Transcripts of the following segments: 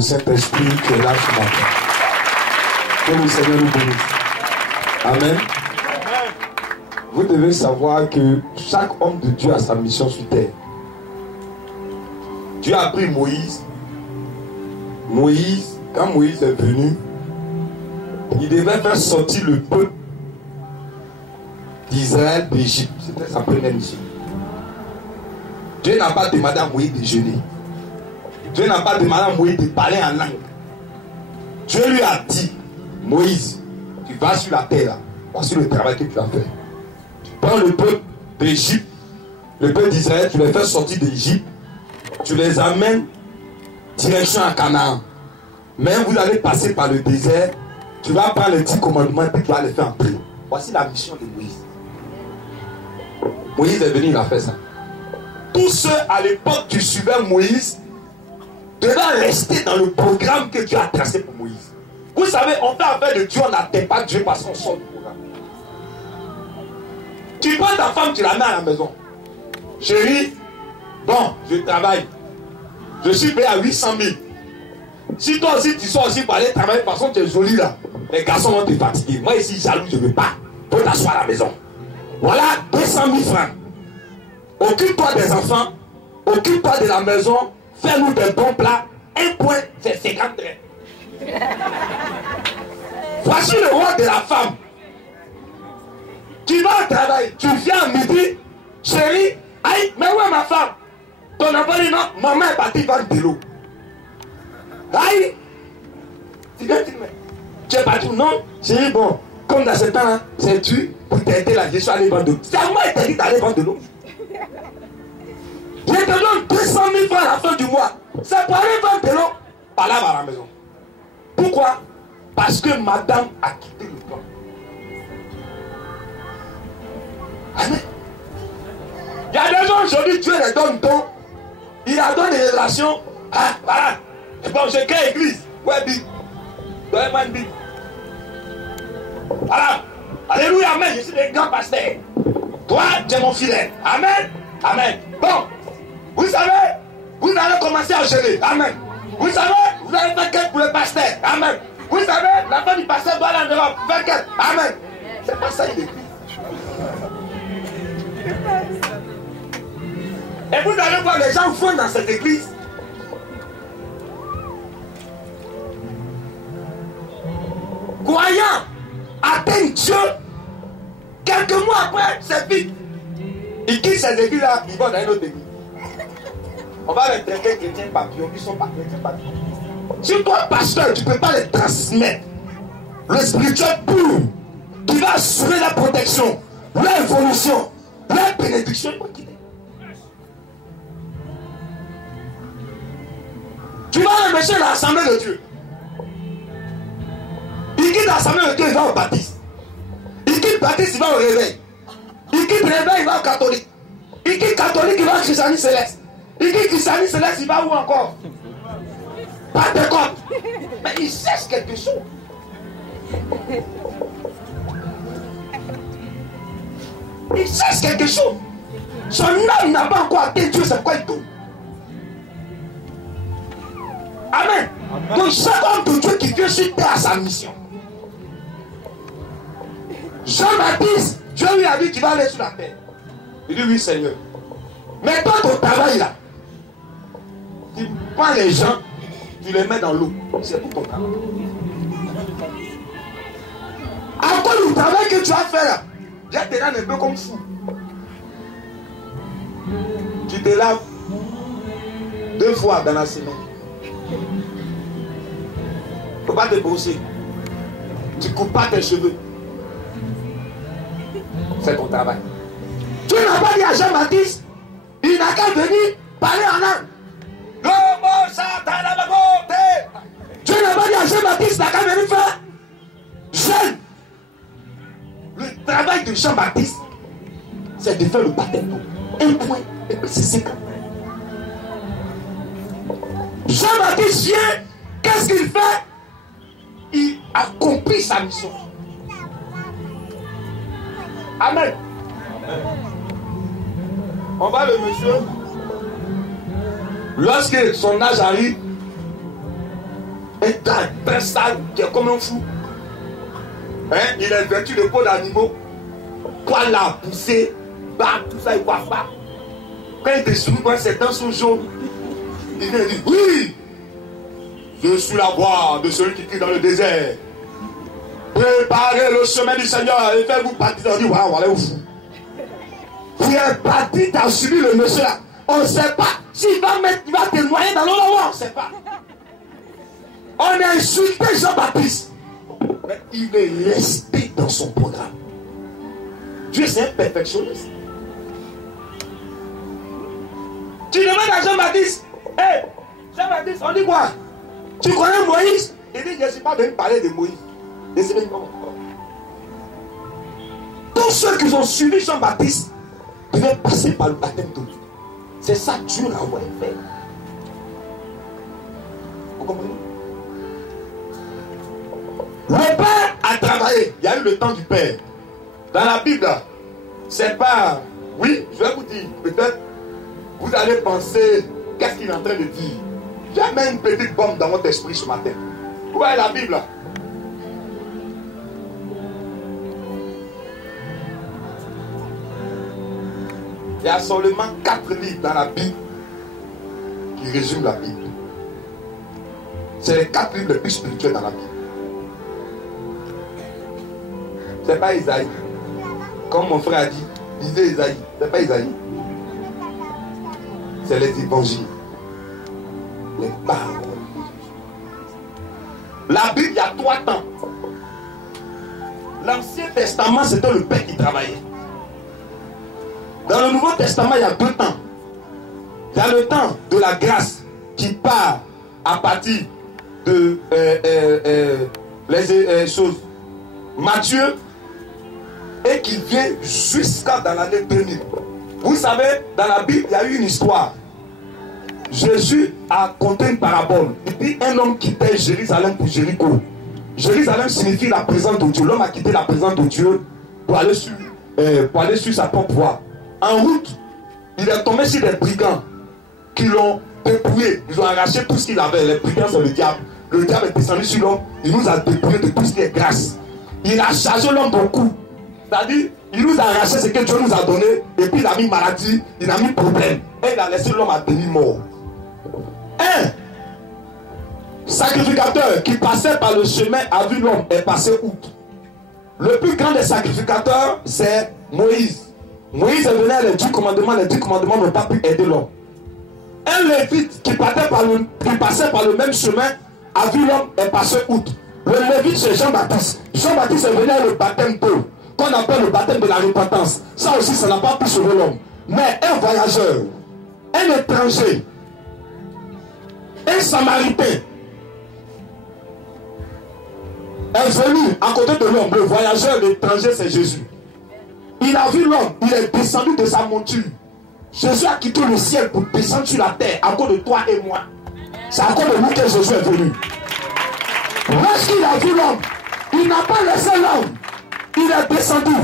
Saint-Esprit qui est là ce matin. Que le Seigneur nous bénisse. Amen. Vous devez savoir que chaque homme de Dieu a sa mission sur terre. Dieu a pris Moïse. Quand Moïse est venu, il devait faire sortir le peuple d'Israël d'Égypte. C'était sa première mission. Dieu n'a pas demandé à Moïse de jeûner. Dieu n'a pas demandé à Moïse de parler en langue. Dieu lui a dit, Moïse, tu vas sur la terre là. Voici le travail que tu vas faire. Tu prends le peuple d'Égypte, le peuple d'Israël, tu les fais sortir d'Égypte, tu les amènes direction à Canaan. Mais vous allez passer par le désert, tu vas prendre les 10 commandements et puis tu vas les faire entrer. Voici la mission de Moïse. Moïse est venu, il a fait ça. Tous ceux à l'époque qui suivaient Moïse devaient rester dans le programme que Dieu a tracé pour Moïse. Vous savez, on fait affaire de Dieu, on n'atteint pas Dieu parce qu'on sort du programme. Tu prends ta femme, tu la mets à la maison. Chérie, bon, je travaille. Je suis payé à 800 000. Si toi aussi tu sors aussi pour aller travailler, parce que tu es jolie là, les garçons vont te fatiguer. Moi ici, jaloux, je ne veux pas. Faut t'asseoir à la maison. Voilà 200 000 francs. Occupe-toi des enfants, occupe-toi de la maison, fais-nous des bons plats. Un point, c'est 50 traits. Voici le rôle de la femme. Tu vas au travail, tu viens à midi, chérie, aïe, mais où est ma femme? Ton enfant dit non, maman est partie vendre de l'eau. Aïe, tu viens dire, mais tu es parti, non, chérie, bon, comme dans ce temps-là, c'est tu pour t'aider là, je suis allé vendre de l'eau. C'est à moi qui t'a dit d'aller vendre de l'eau. Je te donne 200 000 francs à la fin du mois. C'est pour aller vendre de l'eau. Pas là à la maison. Pourquoi? Parce que madame a quitté le plan. Amen. Il y a des gens aujourd'hui, Dieu les donne don. Il a donné des relations. Ah, voilà. Et bon, je crée église. Ouais, Bible. Donnez-moi une Bible. Voilà. Alléluia, amen. Je suis un grand pasteur. Toi, tu es mon fidèle. Amen. Amen. Bon. Vous savez, vous allez commencer à jeûner. Amen. Vous savez, vous allez faire quête pour le pasteur. Amen. Vous savez, la fin du pasteur doit aller en Europe. Faire quête. Amen. C'est pas ça une église. Et vous allez voir les gens vont dans cette église. Croyants atteignent Dieu. Quelques mois après, c'est vite. Ils quittent cette église-là, ils vont dans une autre église. On va les traiter chrétiens papillons, qui sont pas chrétiens papillons. Si toi, pasteur, tu ne peux pas les transmettre, le spirituel pur, qui va assurer la protection, l'évolution, la bénédiction, il va quitter. Tu vas empêcher l'assemblée de Dieu. Il quitte l'assemblée de Dieu, il va au baptiste. Il quitte baptiste, il va au réveil. Il quitte réveil, il va au catholique. Il quitte catholique, il va au christianisme céleste. Il quitte christianisme céleste, il va où encore? Pas de compte. Mais il cherche quelque chose. Il cherche quelque chose. Son âme n'a pas encore atteint Dieu, c'est quoi il tourne? Amen. Amen. Donc chaque homme de Dieu qui vient sur terre a sa mission. Jean-Baptiste, Dieu lui a dit qu'il va aller sur la terre. Il dit oui Seigneur. Mais toi ton travail là, tu prends les gens, tu les mets dans l'eau. C'est pour ton travail. Après le travail que tu vas faire là, je te rends un peu comme fou. Tu te laves 2 fois dans la semaine. Il ne faut pas te brosser. Tu ne coupes pas tes cheveux. C'est ton travail. Tu n'as pas dit à Jean-Baptiste, il n'a qu'à venir parler en langue. que Jean-Baptiste, c'est de faire le baptême d'eau. Un point, et puis c'est 50. Jean-Baptiste vient, qu'est-ce qu'il fait? Il accomplit sa mission. Amen. On va le monsieur. Lorsque son âge arrive, est très sale, qui est comme un fou. Hein? Il est vêtu de peau d'animaux. Poil là, poussé, barbe, tout ça, il ne voit pas. Quand il te sourit, quand ses dents sont jaunes, il vient dire, oui, je suis la voix de celui qui crie dans le désert. Préparez le chemin du Seigneur et faites-vous baptiser. On dit, waouh, allez, ouf. Tu es parti, tu as suivi le monsieur là. On ne sait pas s'il va te noyer dans l'eau là-haut, on ne sait pas. On a insulté Jean-Baptiste. Mais il est resté dans son programme. Dieu, c'est un perfectionniste. Tu demandes à Jean-Baptiste, hé, Jean-Baptiste, on dit quoi? Tu connais Moïse? Il dit, je ne suis pas venu parler de Moïse. Et c'est comment? Tous ceux qui ont suivi Jean-Baptiste devaient passer par le baptême d'eau. C'est ça que Dieu l'a envoyé faire. Vous comprenez? Le père a travaillé. Il y a eu le temps du père. Dans la Bible, c'est pas... Oui, je vais vous dire, peut-être, vous allez penser, qu'est-ce qu'il est en train de dire? J'ai mis une petite bombe dans votre esprit ce matin. Où est la Bible? Il y a seulement 4 livres dans la Bible qui résument la Bible. C'est les 4 livres les plus spirituels dans la Bible. C'est pas Isaïe. Comme mon frère a dit, lisez Isaïe. C'est pas Isaïe. C'est les évangiles. Les paroles. La Bible, il y a 3 temps. L'Ancien Testament, c'était le Père qui travaillait. Dans le Nouveau Testament, il y a 2 temps. Il y a le temps de la grâce qui part à partir de les choses Matthieu et qui vient jusqu'à dans l'année 2000. Vous savez, dans la Bible, il y a eu une histoire. Jésus a conté une parabole. Il dit un homme quittait Jérusalem pour Jéricho. Jérusalem signifie la présence de Dieu. L'homme a quitté la présence de Dieu pour aller sur sa propre voie. En route, il est tombé sur des brigands qui l'ont dépouillé. Ils ont arraché tout ce qu'il avait. Les brigands, c'est le diable. Le diable est descendu sur l'homme. Il nous a dépouillé de tout ce qui est grâce. Il a chargé l'homme beaucoup. C'est-à-dire, il nous a arraché ce que Dieu nous a donné. Et puis il a mis maladie, il a mis problème. Et il a laissé l'homme à demi-mort. Un sacrificateur qui passait par le chemin a vu l'homme et passé outre. Le plus grand des sacrificateurs, c'est Moïse. Moïse est venu à les 10 commandements n'ont pas pu aider l'homme. Un lévite qui passait par le même chemin a vu l'homme et passé outre. Le lévite, c'est Jean-Baptiste. Jean-Baptiste est venu à le baptême d'eau, qu'on appelle le baptême de la repentance. Ça aussi, ça n'a pas pu sauver l'homme. Mais un voyageur, un étranger, un samaritain est venu à côté de l'homme. Le voyageur, l'étranger, c'est Jésus. Il a vu l'homme, il est descendu de sa monture. Jésus a quitté le ciel pour descendre sur la terre à cause de toi et moi. C'est à cause de nous que Jésus est venu. Lorsqu'il a vu l'homme, il n'a pas laissé l'homme. Il est descendu.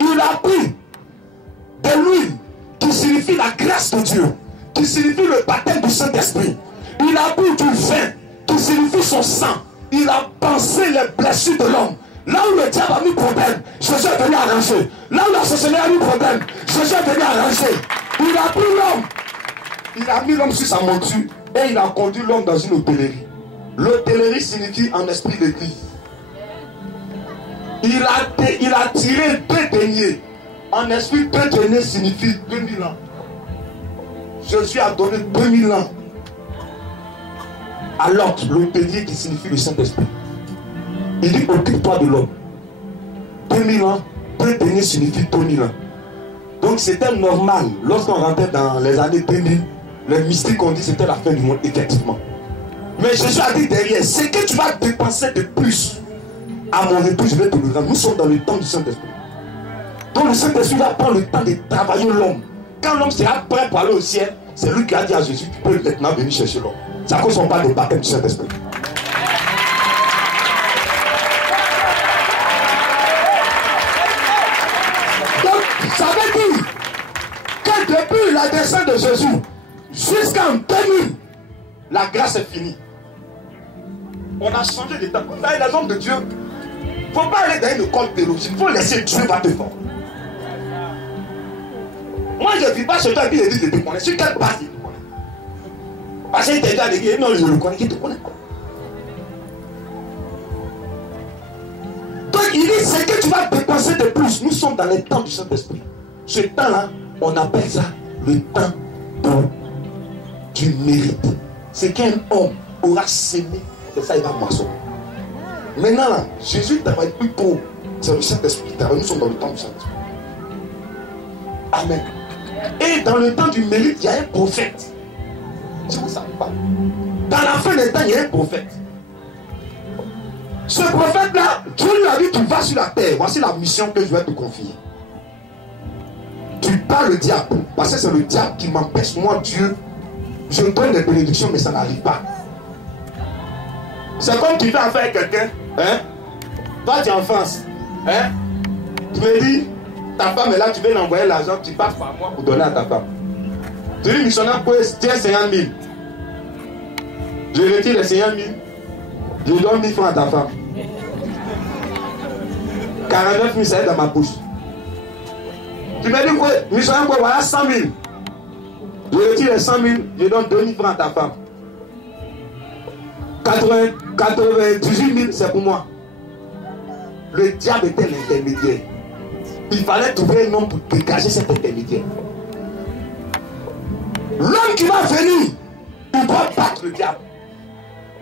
Il a pris de l'huile qui signifie la grâce de Dieu, qui signifie le baptême du Saint-Esprit. Il a pris du vin qui signifie son sang. Il a pensé les blessures de l'homme. Là où le diable a mis problème, Jésus est venu arranger. Là où la sorcellerie a mis problème, Jésus est venu arranger. Il a pris l'homme. Il a mis l'homme sur sa monture et il a conduit l'homme dans une hôtellerie. L'hôtellerie signifie en esprit d'église. Il a tiré 2 deniers. En esprit, 2 deniers signifie 2000 ans. Jésus a donné 2000 ans à l'autre, l'hôtelier qui signifie le Saint-Esprit. Il dit, occupe-toi de l'homme. 2000 ans, 2 deniers signifie 2000 ans. Donc c'était normal. Lorsqu'on rentrait dans les années 2000, les mystiques ont dit que c'était la fin du monde, effectivement. Mais Jésus a dit derrière, ce que tu vas dépenser de plus, à mon retour, je vais te le rendre. Nous sommes dans le temps du Saint-Esprit. Donc le Saint-Esprit va prendre le temps de travailler l'homme. Quand l'homme sera prêt pour aller au ciel, c'est lui qui a dit à Jésus, tu peux maintenant venir chercher l'homme. C'est à cause qu'on parle de baptême du Saint-Esprit. Donc, ça veut dire que depuis la descente de Jésus, jusqu'en 2000, la grâce est finie. On a changé d'état. Vous savez, les hommes de Dieu, il ne faut pas aller dans une école théologique. Il faut laisser Dieu va te former. Moi, je ne vis pas chez toi et puis il dit, je te connais. Sur quelle base il te connaît? Parce qu'il t'a dit à l'église, non, je le connais, il te connaît. Donc, il dit, c'est que tu vas dépenser de plus. Nous sommes dans les temps du Saint-Esprit. Ce temps-là, on appelle ça le temps du mérite. C'est qu'un homme aura sémé, c'est ça, il va moissonner. Maintenant, là, Jésus ne travaille plus trop. C'est le Saint-Esprit qui travaille. Nous sommes dans le temps du Saint-Esprit. Amen. Et dans le temps du mérite, il y a un prophète. Si vous ne savez pas. Dans la fin des temps, il y a un prophète. Ce prophète-là, Dieu lui a dit, tu vas sur la terre. Voici la mission que je vais te confier. Tu bats le diable. Parce que c'est le diable qui m'empêche, moi, Dieu. Je donne des bénédictions, mais ça n'arrive pas. C'est comme tu fais affaire avec quelqu'un. Hein? Toi, tu es en France. Hein? Tu me dis, ta femme est là, tu veux l'envoyer l'argent, tu passes par moi pour donner à ta femme. Tu dis, missionnaire, tiens 50 000. Je retire les 50 000. Je donne 1000 francs à ta femme. 49 000, ça est dans ma bouche. Tu me dis, quoi, missionnaire, voilà 100 000. Je retire les 100 000, je donne 2000 francs à ta femme. 98 000, c'est pour moi. Le diable était l'intermédiaire. Il fallait trouver un homme pour dégager cet intermédiaire. L'homme qui va venir, il doit battre le diable.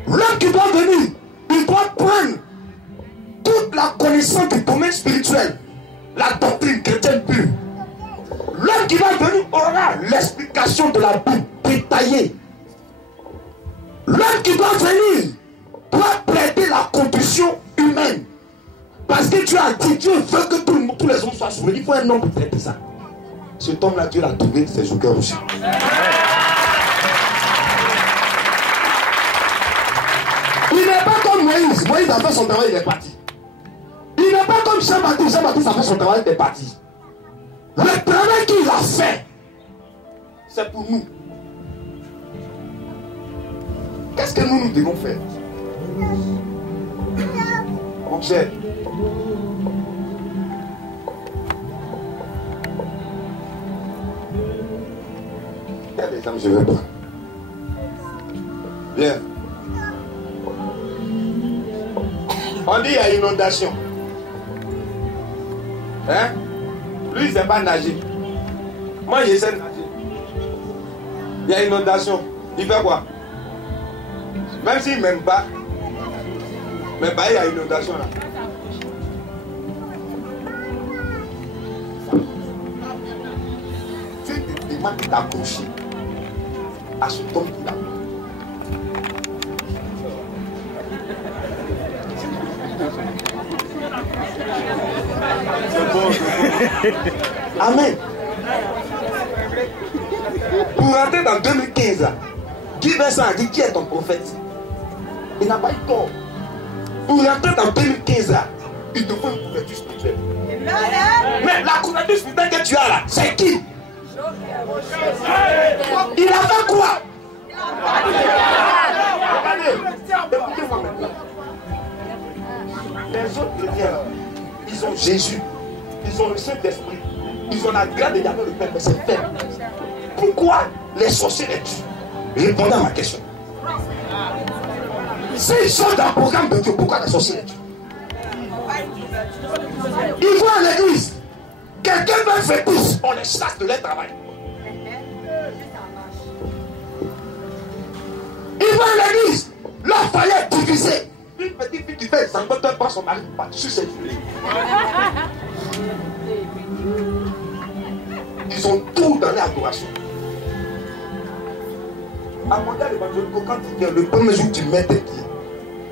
L'homme qui doit venir, il doit prendre toute la connaissance du domaine spirituel, la doctrine chrétienne pure. L'homme qui va venir aura l'explication de la Bible détaillée. L'homme qui doit venir doit plaider la condition humaine. Parce que Dieu a dit, Dieu veut que tous les hommes soient sauvés. Il faut un homme pour traiter ça. Cet homme-là, Dieu l'a trouvé, c'est Joker aussi. Il n'est pas comme Moïse. Moïse a fait son travail, il est parti. Il n'est pas comme Jean-Baptiste. Jean-Baptiste a fait son travail, il est parti. Le travail qu'il a fait, c'est pour nous. Qu'est-ce que nous devons faire? Observe. Quel exemple je vais prendre? Bien. On dit il y a inondation. Hein? Lui, il ne sait pas nager. Moi, je sais nager. Il y a inondation. Il fait quoi? Même s'il ne m'aime pas, mais bah, il y a inondation là. Tu te demandes de t'accrocher à ce homme qui l'a. Amen. Pour rentrer dans 2015, qui veut ça dit qui est ton prophète? Il n'a pas eu tort. Pour rentrer dans 2015, il te faut une couverture spirituelle. Mais la couverture spirituelle que tu as là, c'est qui? Il a fait quoi? Écoutez-moi maintenant. Les autres chrétiens, ils ont Jésus, ils ont le Saint-Esprit, ils ont la grâce de Yahweh le Père, mais c'est faible. Pourquoi les sorciers les tuent? Répondez à ma question. S'ils sont dans le programme de Dieu, pourquoi les sorciers les tuent? Ils vont à l'église. Quelqu'un va faire tous, on les chasse de leur travail. Ils vont à l'église. Leur foyer est divisé. Une petite fille qui fait 50 heures par son mari pour partir sur ses filets. Ils ont tout dans l'adoration. À mon gars, quand tu viens, le premier jour que tu mets tes pieds,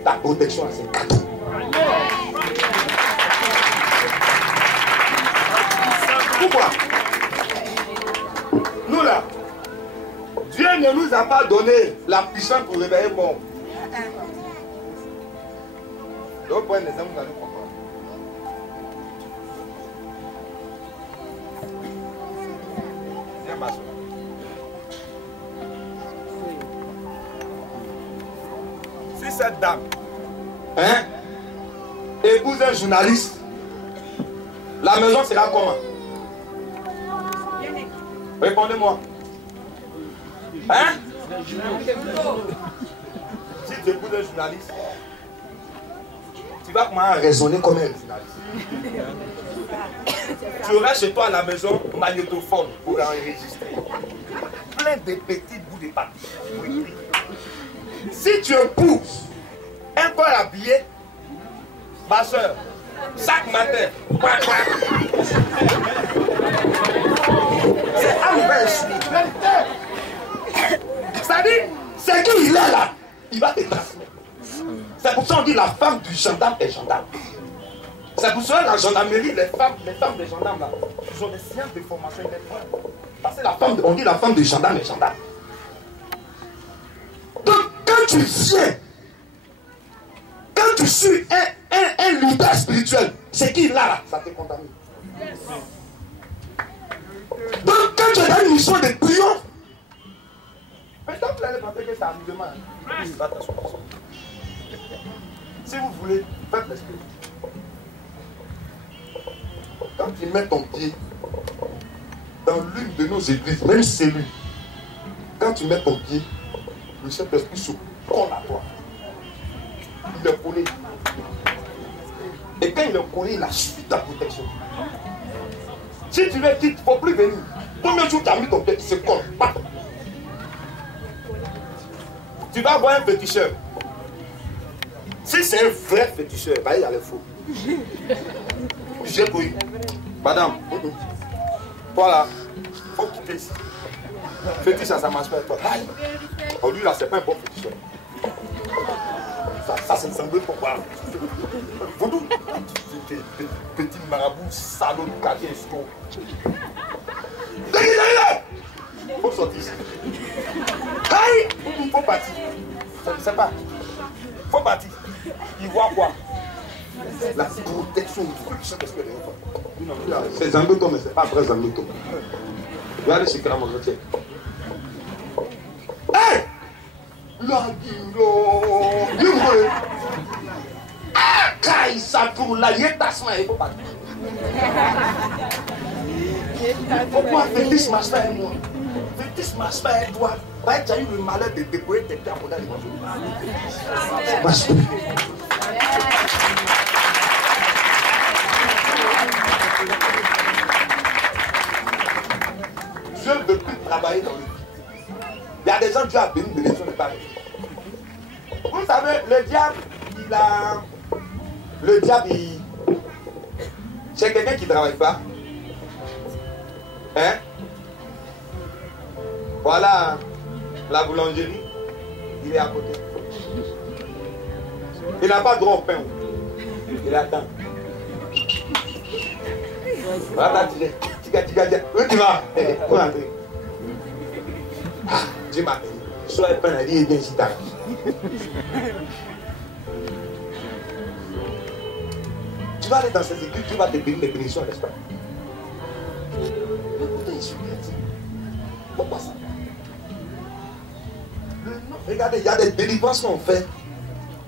ta protection, c'est 4 ans. pourquoi? Nous là, Dieu ne nous a pas donné la puissance pour réveiller mort. Donc, pour un exemple, vous allez comprendre. Viens m'asseoir. Si cette dame, épouse un journaliste, la maison sera comment? Répondez-moi. Si tu épouses un journaliste, tu vas comment raisonner comme un journaliste. Tu auras chez toi à la maison un magnétophone pour enregistrer. Plein de petits bouts de papier. Si tu épouses un corps habillé, ma soeur, chaque matin, c'est un mauvais esprit. C'est-à-dire, c'est qu'il est là, il va te transmettre. C'est pour ça qu'on dit la femme du gendarme est gendarme. C'est pour ça que la gendarmerie, les femmes des gendarmes là, ils ont des sciences de formation intellectuelle. Parce que la femme, on dit la femme du gendarme est gendarme. Donc quand tu viens, quand tu suis un leader spirituel, c'est qui là, ça te contamine. Donc quand tu as une mission de triomphe, peut-être que vous allez penser que c'est amusement. Si vous voulez, faites l'esprit. Quand tu mets ton pied dans l'une de nos églises, même celui, quand tu mets ton pied, le Saint-Esprit se colle à toi. Il est collé. Et quand il est collé, il a suivi ta protection. Si tu veux, il ne faut plus venir. Combien de jours tu as mis ton pied, il se colle. Tu vas voir un féticheur. Si c'est un vrai féticheur, bah, il y a les faux. J'ai pris. Madame, voilà, il faut quitter ici. Fétiche, ça marche pas avec toi. Oh, lui là, c'est pas un bon féticheur. Ça c'est semblé pour voir. Vaudou, petit marabout, salaud de quartier, escroc. Il faut sortir ici. Il faut partir. Je ne sais pas. Il faut partir. Il voit quoi? La protection du Saint-Esprit de l'enfant. C'est Zambuto, mais c'est pas vrai Zambuto. Regardez ce qu'il a mangé. Hey! Pourquoi Félix marche pas avec moi? Félix marche pas avec toi. Tu as eu le malheur de décorer tes terres pour aller manger. Je ne veux plus travailler dans le vie. Il y a des gens qui ont béni de l'élection de Paris. Vous savez, le diable, c'est quelqu'un qui ne travaille pas. Hein? Voilà la boulangerie, il est à côté. Il n'a pas droit au pain. Il attend. Voilà, tu vas. Où entrer? Dieu m'a dit, sois pain, il est bien ici. Tu vas aller dans ces églises, tu vas te bénir les bénédictions, n'est-ce pas? Mais pourtant, il suit bien. Pourquoi ça? Regardez, il y a des délivrances qu'on fait.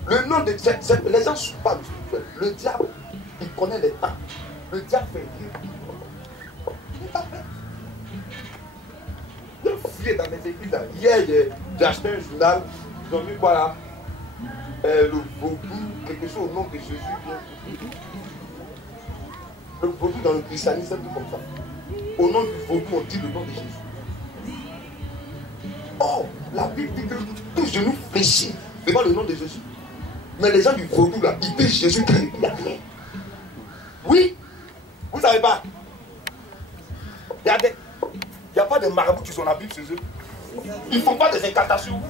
Le nom de les gens ne sont pas spirituels. Le diable, il connaît les temps. Le diable fait rire. Il est pas prêt. Je fouille dans mes églises. Hier, j'ai acheté un journal. Ils ont mis quoi là? Le vaudou, quelque chose au nom de Jésus. Le vaudou dans le christianisme, tout comme ça. Au nom du vaudou, on dit le nom de Jésus. Oh, la Bible dit que tout genou fléchit devant le nom de Jésus. Mais les gens du vaudou là, ils disent Jésus quand il n'y a rien. Oui, vous ne savez pas. Il n'y a pas de marabouts qui sont la Bible chez eux. Ils ne font pas des incantations.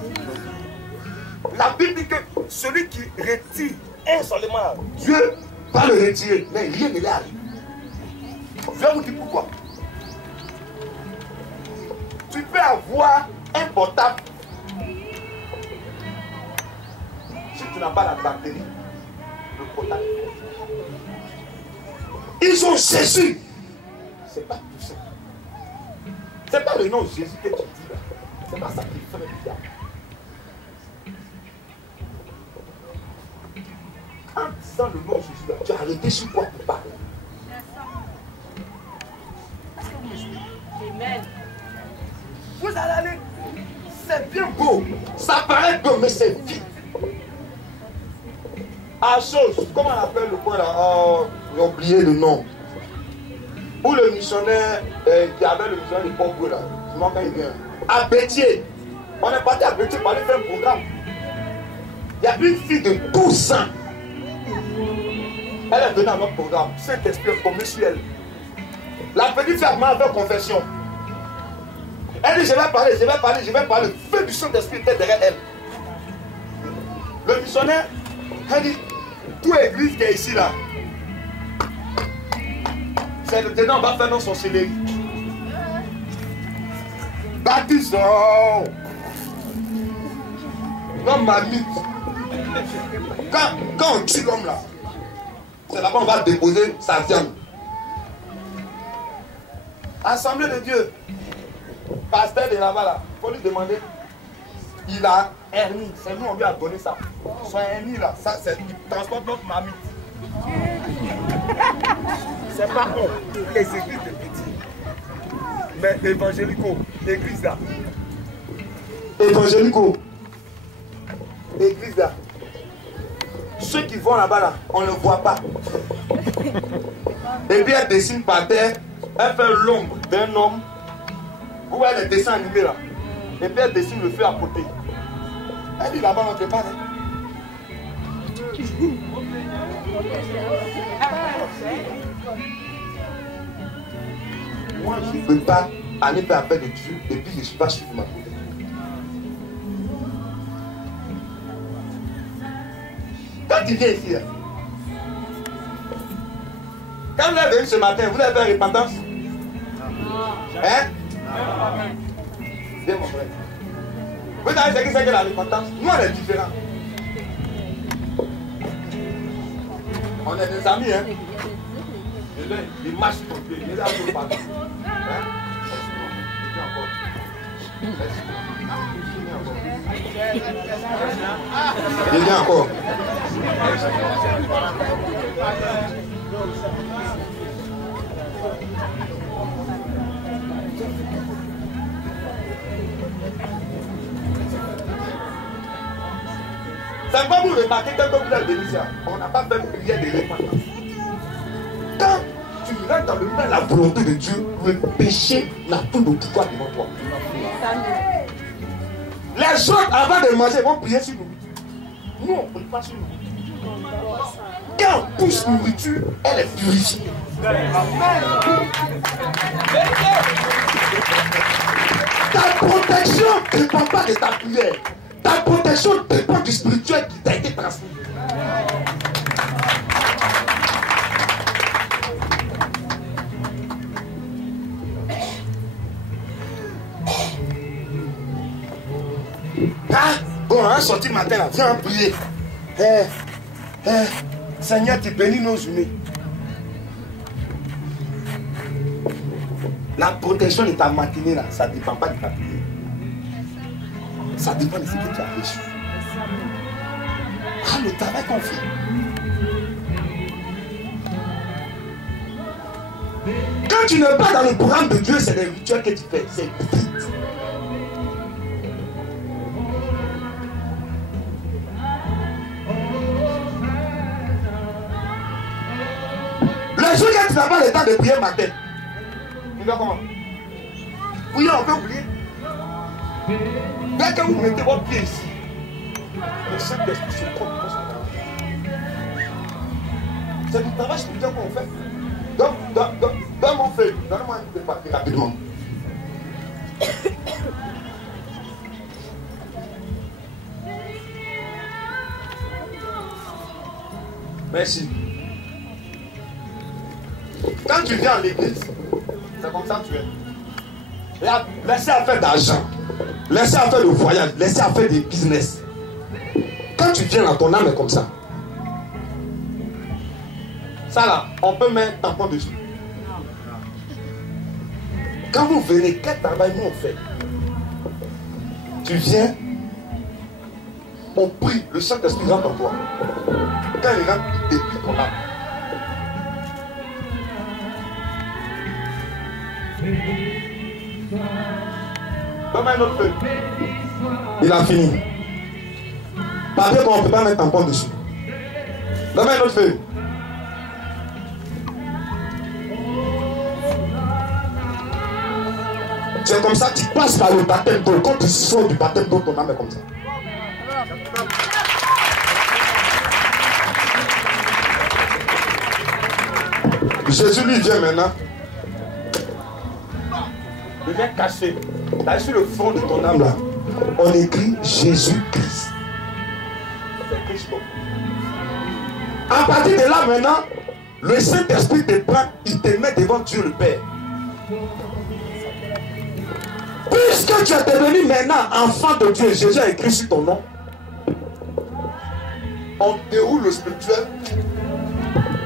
La Bible dit que celui qui retire un seulement, Dieu va le retirer. Mais rien ne l'est arrivé. Je vais vous dire pourquoi. peux avoir un portable. Si tu n'as pas la batterie, le portable. Ils ont Jésus. C'est pas tout ça. C'est pas le nom de Jésus que tu dis là. C'est pas ça qui fait le diable. En disant le nom de Jésus là, tu as arrêté sur quoi pour parler. Amen. Vous allez aller. C'est bien beau. Ça paraît beau, mais c'est vite. À chose, comment on appelle le coin là? Oh, j'ai oublié le nom. Où le missionnaire, qui avait le missionnaire de Pogbo là, je m'en rappelle bien. À Bétier. On est parti à Bétier pour aller faire un programme. Il y a une fille de 12 ans. Elle est venue à notre programme. Saint-Esprit est tombé sur elle. La petite fille a fait confession. Elle dit, je vais parler. Le feu du Saint-Esprit était derrière elle. Le missionnaire, elle dit, toute l'église qui est ici là, c'est le tenant, on va faire nos sorcelleries. Baptiste, oh! L'homme mamite. Quand on tue l'homme là, c'est là-bas on va déposer sa viande. Assemblée de Dieu. Pasteur de là-bas là, il faut lui demander. Il a hernie. C'est nous on lui a donné ça. Son hernie là, ça c'est il transporte notre mamite. C'est pas bon. Les églises de petits. Mais évangélicaux, l'église là. Évangélicaux. Église là. Ceux qui vont là-bas là, on ne voit pas. Et puis elle dessine par terre, elle fait l'ombre d'un homme. Vous voyez les dessins animés là. Et puis elle dessine le feu à côté. Elle dit là-bas on ne peut pas. Moi je ne peux pas aller faire appel de Dieu et puis je ne suis pas suivre ma vie. Quand tu viens ici, quand vous êtes venu ce matin, vous avez fait repentance? Hein? Bien mon frère. Vous savez ce que c'est que la repentance? Nous on est différents. On est des amis, hein? Ils marchent pour Dieu, ils ont tout partout. Hein? Il vient encore. C'est pas vous remarquez que quand vous êtes venu ici, on n'a pas fait prière de repentance. Quand tu rentres dans le monde de la volonté de Dieu, le péché n'a plus de pouvoir devant toi. Les autres, avant de manger, vont prier sur nourriture. Nous, on ne prie pas sur nourriture. Quand on pousse nourriture, elle est purifiée. Ta protection ne dépend pas de ta prière. Ta protection dépend du spirituel qui t'a été transmis. Ah, bon, on a sorti le matin là, viens prier. Seigneur, tu bénis nos journées. La protection de ta matinée là, ça ne dépend pas de ta prière. Ça dépend de ce que tu as reçu. Ah, le travail qu'on fait. Quand tu n'es pas dans le programme de Dieu, c'est des rituels que tu fais. C'est vite. Le jour que tu n'as pas le temps de prier matin, tu vois comment? Prier, on peut oublier. Dès que vous mettez votre pied ici, le Saint-Esprit se trompe. C'est du travail spirituel qu'on fait. Donne mon feuille, donne-moi une papier rapidement. Merci. Quand tu viens à l'église, c'est comme ça que tu es. Laissez à faire d'argent. Laissez à faire de voyage. Laissez à faire des business. Quand tu viens dans ton âme est comme ça. Ça là, on peut mettre un tampon dessus. Quand vous venez, quel travail nous on fait? Tu viens, on prie, le Saint-Esprit rentre en toi. Quand il rentre, il déplie ton âme. Donne-moi un autre feu. Il a fini. Papier qu'on ne peut pas mettre un tampon dessus. Donne-moi un autre feu. C'est comme ça, tu passes par le baptême d'eau. Quand tu sors du baptême d'eau, ton âme est comme ça. Jésus lui vient maintenant. Il vient cacher. Là, sur le fond de ton âme là, on écrit Jésus-Christ. C'est Christ. À partir de là maintenant, le Saint-Esprit te prend, il te met devant Dieu le Père. Puisque tu es devenu maintenant enfant de Dieu, Jésus a écrit sur ton nom. On déroule le spirituel.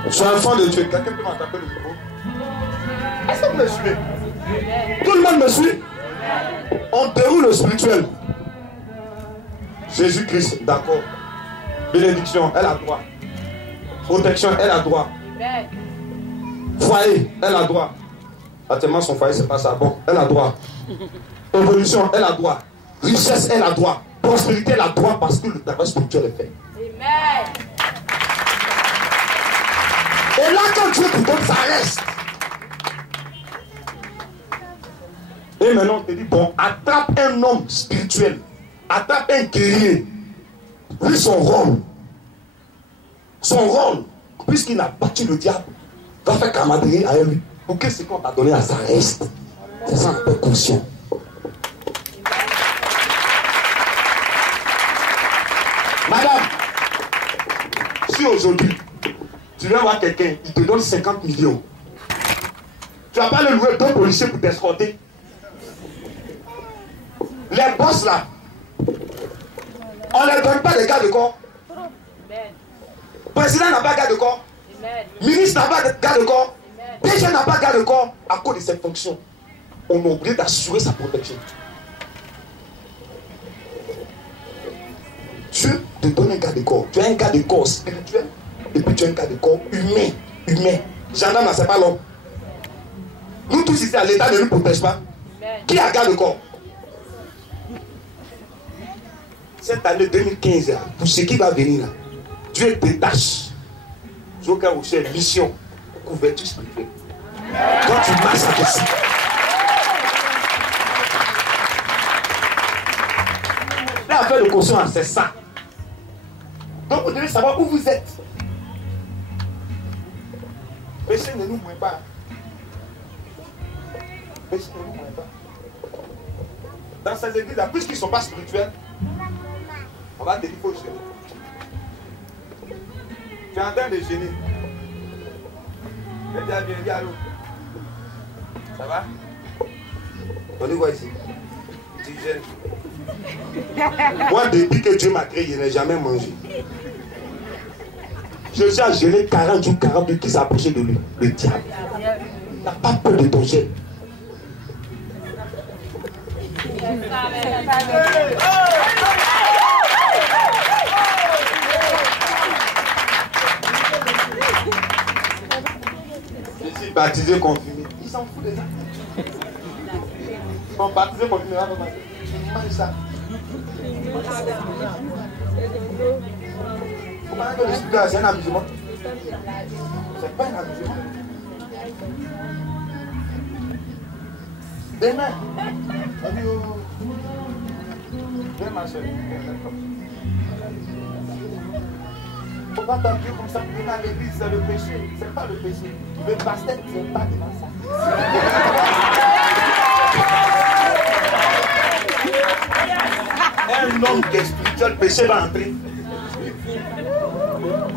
Je suis enfant de Dieu. Quelqu'un peut m'attraper le micro? Est-ce que vous me suivez? Tout le monde me suit? On déroule le spirituel. Jésus-Christ, d'accord. Bénédiction, elle a droit. Protection, elle a droit. Foyer, elle a droit. Actuellement, son foyer, c'est pas ça. Bon, elle a droit. Évolution, elle a droit. Richesse, elle a droit. Prospérité, elle a droit parce que le travail spirituel est fait. Amen. Et là, quand Dieu te donne, ça reste. Et maintenant, on te dit, bon, attrape un homme spirituel. Attrape un guerrier. Lui, son rôle, puisqu'il a battu le diable, va faire camaraderie à lui. Pour que ce qu'on t'a donné à ça reste. C'est ça un peu conscient. Madame, si aujourd'hui, tu viens voir quelqu'un, il te donne 50 millions, tu vas pas le louer 2 policiers pour t'escorter. Les boss là, on ne les donne pas des gardes de corps. Président n'a pas de garde de corps. Ministre n'a pas de garde de corps. DG n'a pas de garde de corps à cause de ses fonctions. On a oublié d'assurer sa protection. Dieu te donne un garde de corps. Tu as un garde de corps spirituel et puis tu as un garde de corps humain. Gendarme là, c'est pas l'homme. Nous tous ici, à l'État ne nous protège pas. Qui a garde de corps? Cette année 2015, là, pour ce qui va venir, là, Dieu détache. Tu veux recherche mission, couverture spirituelle. Quand tu marches à dessus. L'affaire de conscience, c'est ça. Donc vous devez savoir où vous êtes. Péché ne nous mouille pas. Péché ne nous mouille pas. Dans ces églises-là, puisqu'ils ne sont pas spirituels, on va te dire qu'il faut gêner. Tu es en train de gêner. Je dis bien, allô. Ça va? On est quoi ici? Tu gênes. Moi, depuis que Dieu m'a créé, je n'ai jamais mangé. Je suis à gêner 40 jours, 40 jours qui s'approchaient de lui. Le diable. N'a pas peur de ton gène. Je suis baptisé, confirmé. Ils s'en foutent de ça. Ils sont baptisés, confirmés. Mange ça. Comment est-ce que le spirituel, c'est un amusement? C'est pas un amusement. Demain, on dit viens ma soeur. Faut pas t'appuyer comme ça pour venir à l'église, c'est le péché. C'est pas le péché. Le pasteur ne vient pas devant ça. Un homme qui est spirituel, le péché va entrer.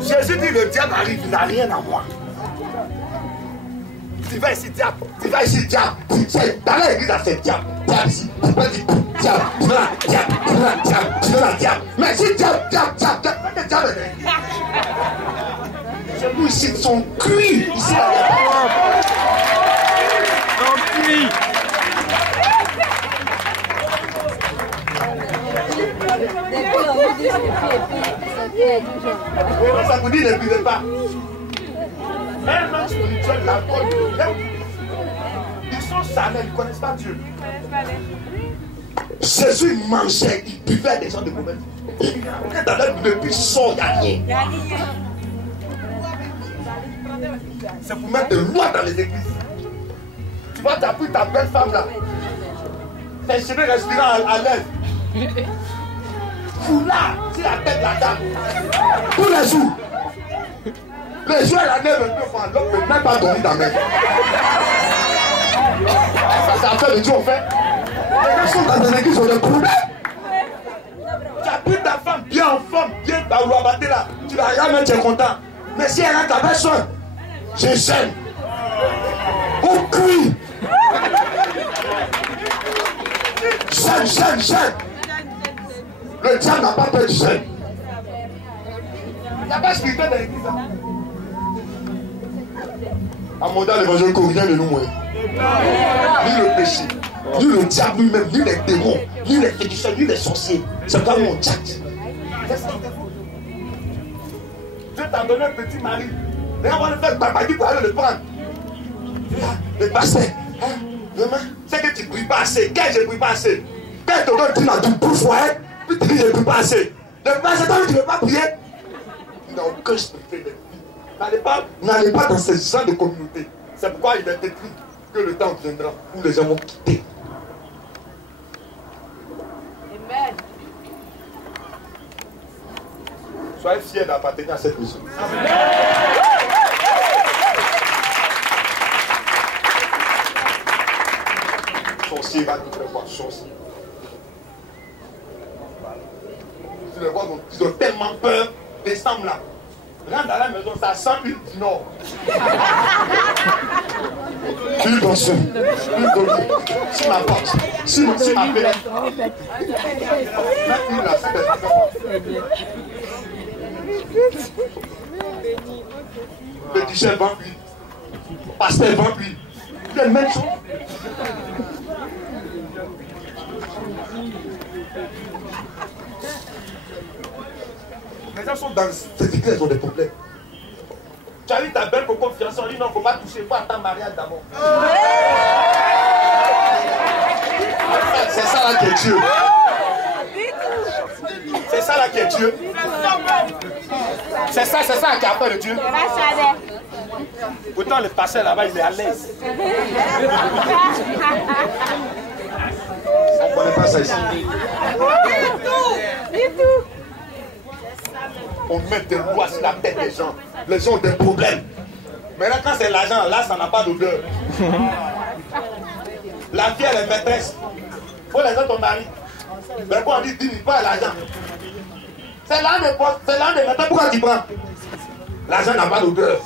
Jésus dit le diable arrive, il n'a rien à moi. Tu vas ici, diable. Tu vas ici, diable. Dans l'église, c'est diable. Diable ici. Tu peux dire diable. Tu veux la diable. Tu veux la diable. Tu veux la diable. Mais si diable, diable, diable, diable, diable. Chez nous ici, ils sont cuits. Ici, là, ça vous dit ne buvez pas. Un homme spirituel, l'alcool, ils sont charnels, ils ne connaissent pas Dieu. Jésus mangeait, il buvait des gens de mauvaise vie. Quand le bébé sort, il n'y a rien. C'est pour mettre de loi dans les églises. Tu vois, tu as pris ta belle femme là. Tes cheveux respirant à l'aise. Foulard, c'est la tête de la dame. Tous les jours. Les jours, elle a neuf un peu froid. L'homme ne peut même pas dormir dans la maison. Ça, c'est affaire de Dieu, en fait. Les gens sont dans des églises, ils ont des problèmes. Tu as pris ta femme bien en forme, bien dans l'ouabaté là. Tu vas regarder, tu es content. Mais si elle a ta personne, je gêne. On crie. Gêne. Le diable n'a pas peur du gêne. Il n'y a pas spirituel dans l'église. À mon dans l'évangile, rien de nous moins. Ni le péché, ni le diable lui-même, ni les démons, ni les féticheurs, ni les sorciers. C'est pas mon tchat. Dieu t'a donné un petit mari. Et on va le faire babadi pour aller le prendre. Le pasteur, c'est que tu ne pries pas assez. Quand je ne prie pas assez, quand tu donnes, tu n'as tout pour foyer, puis tu dis je ne prie pas assez. Le pasteur, tu ne veux pas prier. Il n'a aucun spirituel. N'allez pas dans ce genre de communauté. C'est pourquoi il est écrit que le temps viendra où les gens vont quitter. Amen. Soyez fiers d'appartenir à cette mission. Sorcier va te faire voir sorcier. Tu les vois, ils ont tellement peur des femmes là. Rentre dans la maison, ça sent une du nord. Une personne, une colline, si ma porte, si ma père. Le DJ vend lui, le pasteur vend lui. C'est la même chose. Les gens sont dans cette église, ils ont des problèmes. Tu as eu ta belle pour confiance en lui, non, il ne faut pas toucher, il faut attendre mariage d'abord. C'est ça là qui est Dieu. C'est ça là qui est Dieu. C'est ça qui a peur de Dieu. Pourtant le pasteur là-bas, il est à l'aise. On ne connaît pas ça ici. On met des lois sur la tête des gens. Les gens ont des problèmes. Maintenant, quand c'est l'argent, là, ça n'a pas d'odeur. La fille, elle est maîtresse. Il faut laisser ton mari. Mais quand on dit 10 000 pas l'argent. C'est l'un des maîtres. Pourquoi tu prends? L'argent n'a pas d'odeur.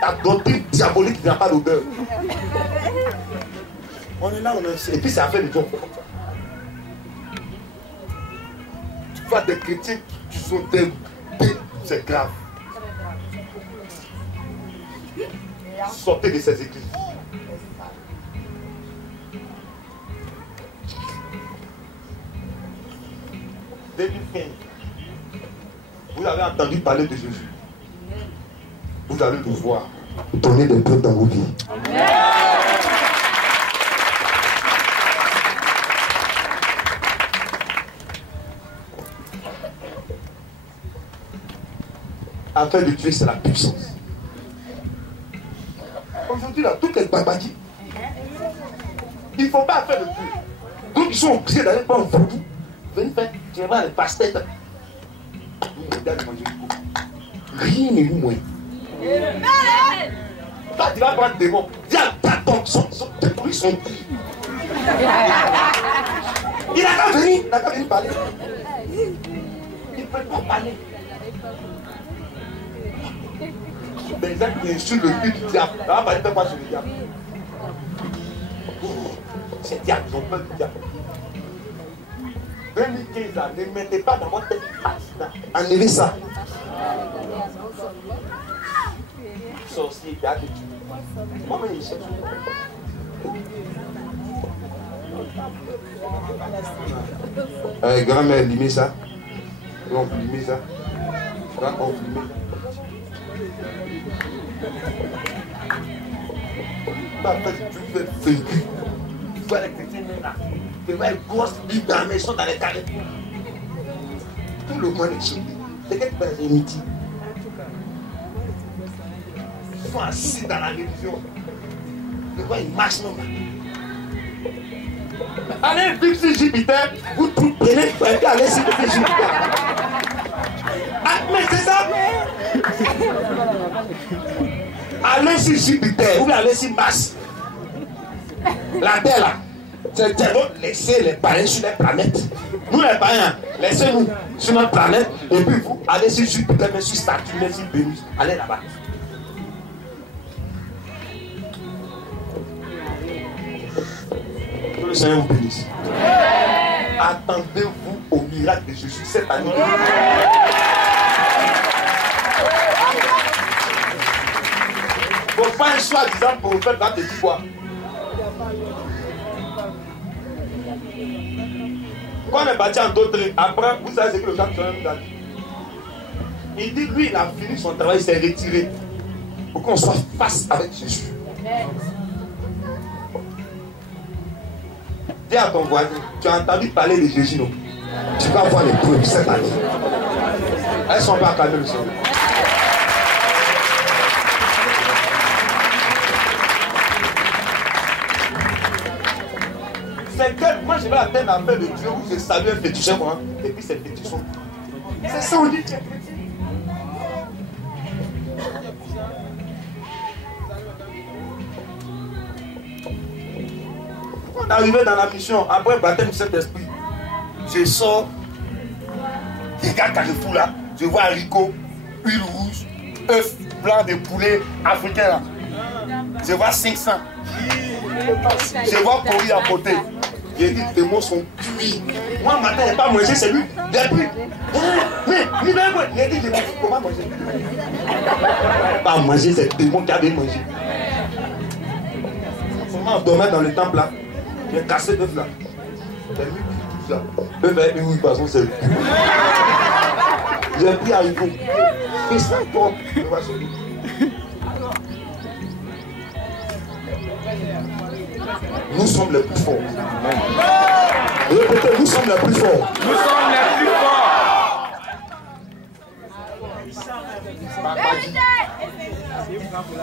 Ta doctrine diabolique n'a pas d'odeur. On est là, on est. Et puis, c'est affaire de Dieu. Tu vois des chrétiens qui sont des. C'est grave. Sortez de ces églises. Début fin. Vous avez entendu parler de Jésus. Vous allez pouvoir donner des preuves dans vos vies. Amen. Afin de tuer, c'est la puissance. Aujourd'hui, là, tout est babadi. Il ne faut pas faire de Dieu. Donc, ils sont obligés d'aller prendre un vaudou. Venez faire, tu vas voir les pastèques. Rien n'est moins. Toi, tu vas prendre des mots. Viens, t'attends, tes bruits sont pris. Il n'a qu'à venir parler. Il ne peut pas parler. des gens qui insultent le but du diable. Là, on va dire pas sur le diable. C'est diable, ils ont peur du diable. 2015 ans, ne mettez pas dans votre tête accident. Enlevez ça. Sorcier, diable. Moi-même, je cherche. Grand-mère, limez ça. On limez ça. On limez. Tu fais vécu. Tu vois les chrétiens là. Tu vois les grosses bibles dans la maison, dans les carrés. Tout le monde est chez lui. C'est quelque chose de midi. Ils sont assis dans la religion. Tu vois, ils marchent non. Allez vivre sur Jupiter, vous tout prenez, vous allez aller sur Jupiter. Ah, mais c'est ça. Allez sur Jupiter, ou allez sur Mars. La Terre là, c'est donc laisser les païens sur les planètes. Nous les païens, laissez-nous sur notre planète, et puis vous allez sur Jupiter, mais sur Saturne, mais sur Vénus. Allez là-bas. Que le Seigneur vous bénisse. Attendez-vous au miracle de Jésus cette année. Il ne faut pas un soi-disant prophète va te dire quoi. Quand on est bâti en d'autres, après, vous savez ce que le Jean nous a dit. Il dit, lui, il a fini son travail, il s'est retiré. Pour qu'on soit face avec Jésus. Dis à ton voisin, tu as entendu parler de Jésus, non? Tu vas voir les preuves cette année. Elles ne sont pas calmées, le Seigneur. C'est que moi je vais atteindre la paix de Dieu où je salue un féticheur, moi, et puis c'est fétichon. C'est ça, on dit que on est arrivé dans la mission, après le baptême du Saint-Esprit, je sors des gars Carrefour là, je vois haricot, huile rouge, œufs blancs de poulet africain là. Je vois 500. Je vois Corrie à côté. J'ai dit, tes mots sont cuits. Moi, le matin, je n'ai pas mangé, c'est lui. Depuis. Mais, il a dit, je vais comment manger. Pas manger, c'est démon qui avait mangé. Comment on dormait dans le temple là. J'ai cassé l'œuf là. J'ai mis tout ça. L'œuf avec une façon, c'est. J'ai pris à Hugo. Et ça, toi, je vois sur lui. Nous sommes les plus forts. Répétez, nous sommes les plus forts. Nous sommes les plus forts.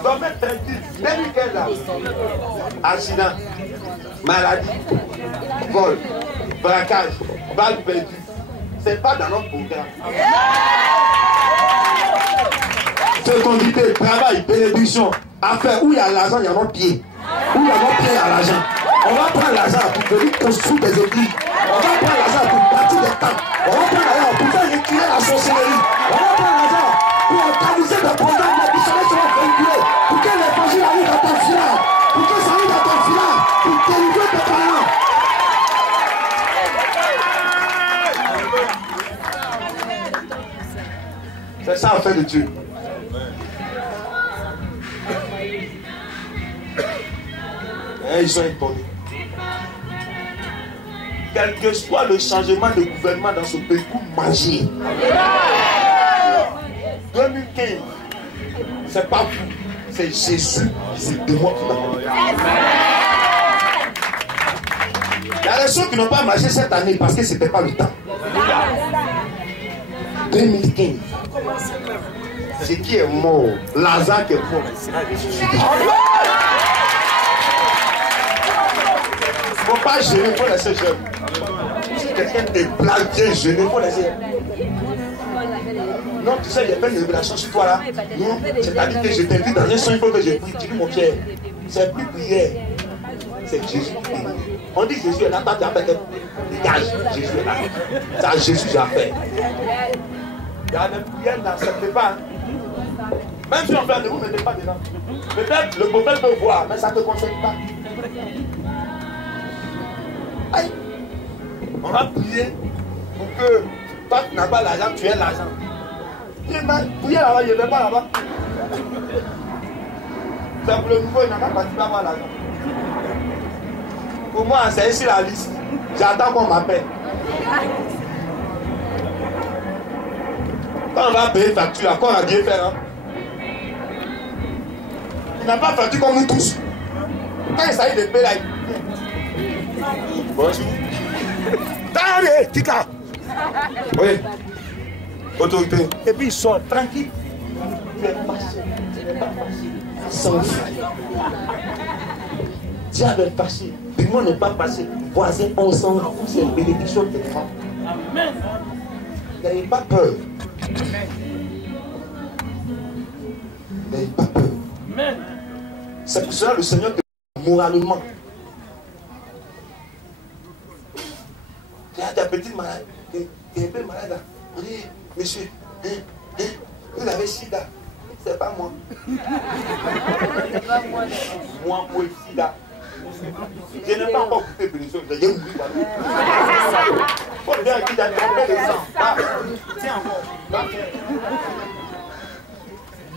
Dormez tranquille. Dès week-end là. Accident, maladie, vol, braquage, balle perdue. C'est pas dans notre programme. Fécondité, travail, bénédiction, affaires, où il y a l'argent, il y a notre pied. Où il y a notre pied, il y a l'argent. On va prendre l'argent pour venir construire des églises. On va prendre l'argent pour bâtir des camps. On va prendre l'argent pour faire retirer la sorcellerie. On va prendre l'argent pour organiser des programmes de missionnaires qui seront véhiculés. Pour que l'évangile arrive dans ton village. Pour que ça arrive dans ton village. Pour délivrer tes parents. C'est ça en fait de Dieu. Ils sont étonnés. Quel que soit le changement de gouvernement dans ce pays, pour manger. 2015, c'est pas vous, c'est Jésus, c'est de moi qui m'a donné. Il y a des gens qui n'ont pas marché cette année parce que ce n'était pas le temps. 2015. Ce qui est mort, Lazare qui est mort. Il ne faut pas gêner, il faut laisser jeune. Si quelqu'un te blague, viens gêner, il faut laisser. Non, tu sais, il y a plein de révélations sur toi là. Non, c'est-à-dire que je t'invite dans un son, il faut que je prie. Tu dis, mon Pierre, c'est plus prière, c'est Jésus. On dit Jésus est là, toi tu as fait dégage, Jésus est là. C'est à Jésus que j'ai affaire. Il y a des prières là, ça ne fait pas. Même si on fait, ne vous mettez pas dedans. Peut-être le prophète peut voir, mais ça ne te concerne pas. Aïe. On va prier pour que toi tu n'as pas l'argent, tu aies l'argent. Priez là-bas, je ne vais pas là-bas. C'est pour le nouveau, il n'a pas participé à avoir l'argent. Pour moi, c'est ici la liste. J'attends qu'on m'appelle. Quand on va payer facture, là, quand on a bien fait, hein? Il n'a pas facture comme nous tous. Quand il s'agit de payer, là, bonjour. Allez, Kika. Oui. Autorité. Et puis il sort tranquille. Tu es fâché. Tu n'es pas fâché. Sans fâché. Diable est fâché. Dis-moi n'est pas fâché. Voisin, on s'en fout. C'est une bénédiction de Dieu. Amen. N'ayez pas peur. N'ayez pas peur. Amen. C'est pour cela le Seigneur te moralement. Tu as ta petite malade. Tu es un peu malade. On dit, monsieur, vous avez sida. C'est pas moi. C'est pas moi. Moi, pour le sida. Je n'ai pas encore coupé bénédiction. J'ai oublié. Faut bien qu'il y ait un sang. Tiens encore.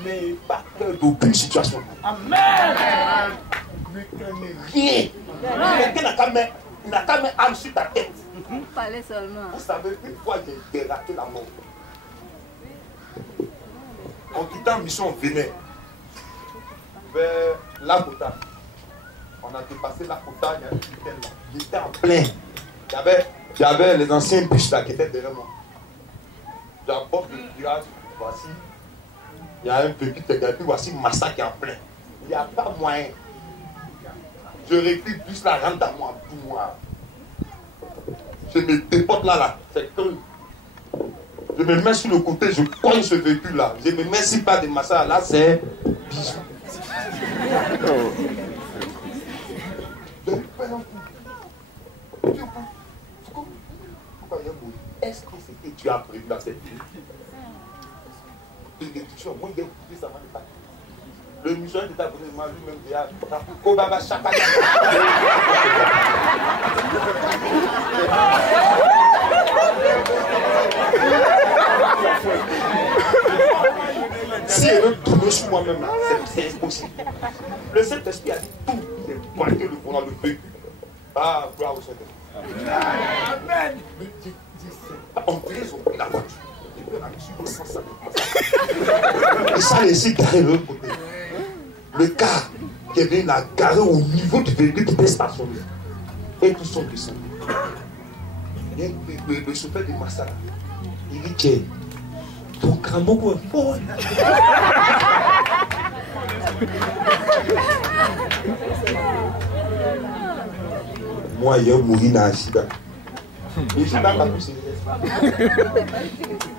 N'ayez pas peur d'aucune situation. Amen. Ne craignez rien. Quelqu'un n'a qu'à mettre âme sur ta tête. Parlez seulement. Vous savez, une fois j'ai raté la mort. En quittant mission, on venait vers la Kota. On a dépassé la Kota, il y a un putain là. Il était en plein. Il y avait les anciens bûches là qui étaient derrière moi. J'apporte le virage, voici. Il y a un peu qui te regarde, puis voici Massa qui est en plein. Il n'y a pas moyen. Je recule plus la rentre à moi, tout moi. Je me déporte là, c'est creux. Je me mets sur le côté, je cogne ce véhicule là. Je me mets si pas de Massa, là c'est bijou. Est-ce que c'est que tu as prévu dans cette vie? Moi, il y a oublié ça, le missionnaire d'État pour lui-même déjà. Kobaba Chapaya. Si elle veut tourner sur moi-même là, c'est impossible. Le Saint-Esprit a dit tout, il est pointé le volant, le véhicule. Ah, gloire au Saint-Esprit. Amen. On brise la voiture. Et ça a laissé garer de l'autre côté. Le car qui est venu la garer au niveau du véhicule qui était stationné. Et tous sont descendus. Et le chauffeur de Massa, il dit que ton cramon est fort. Moi, il y a mouru dans un accident. Et je n'ai pas poussé.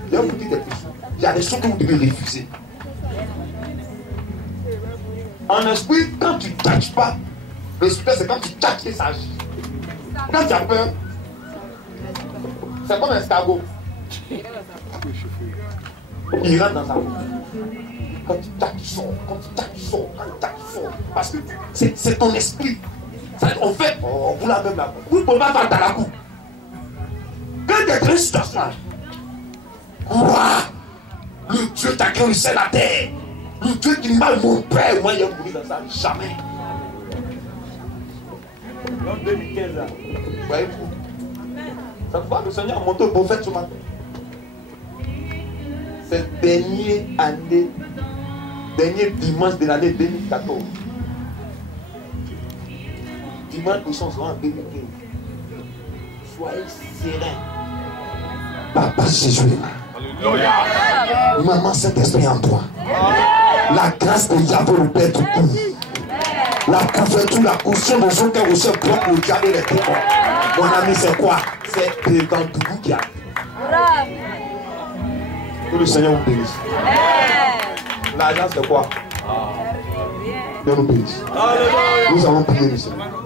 Il y a des choses que vous devez refuser. En esprit, quand tu ne tâches pas, le super c'est quand tu tâches et ça agit. Quand tu as peur, c'est comme un escargot. Il rentre dans sa route. Quand tu tâches, tu sors. Quand tu tâches, tu sors. Quand tu tâches, tu sors. Parce que c'est ton esprit. On fait, vous la même là. Vous ne pouvez pas faire dans la coupe. Quand il y a des situations, crois, le Dieu t'a créé sur la terre. Le Dieu qui m'a mon père, moi, il a mouru dans ça, jamais. En 2015, là, voyez-vous, ça va, le Seigneur a monté au prophète ce matin. Cette dernière année, dernier dimanche de l'année 2014. Dimanche prochain, sera en 2015. Soyez sereins. Papa Jésus est là. Maman Saint-Esprit en toi. La grâce de Yahweh le Père tout court. La couverture, la caution de son cœur au seul bloc où le diable est témoin. Mon ami, c'est quoi? C'est devant vous qui a. Que le Seigneur vous bénisse. L'argent, c'est quoi? Dieu nous bénisse. Nous allons prier le Seigneur.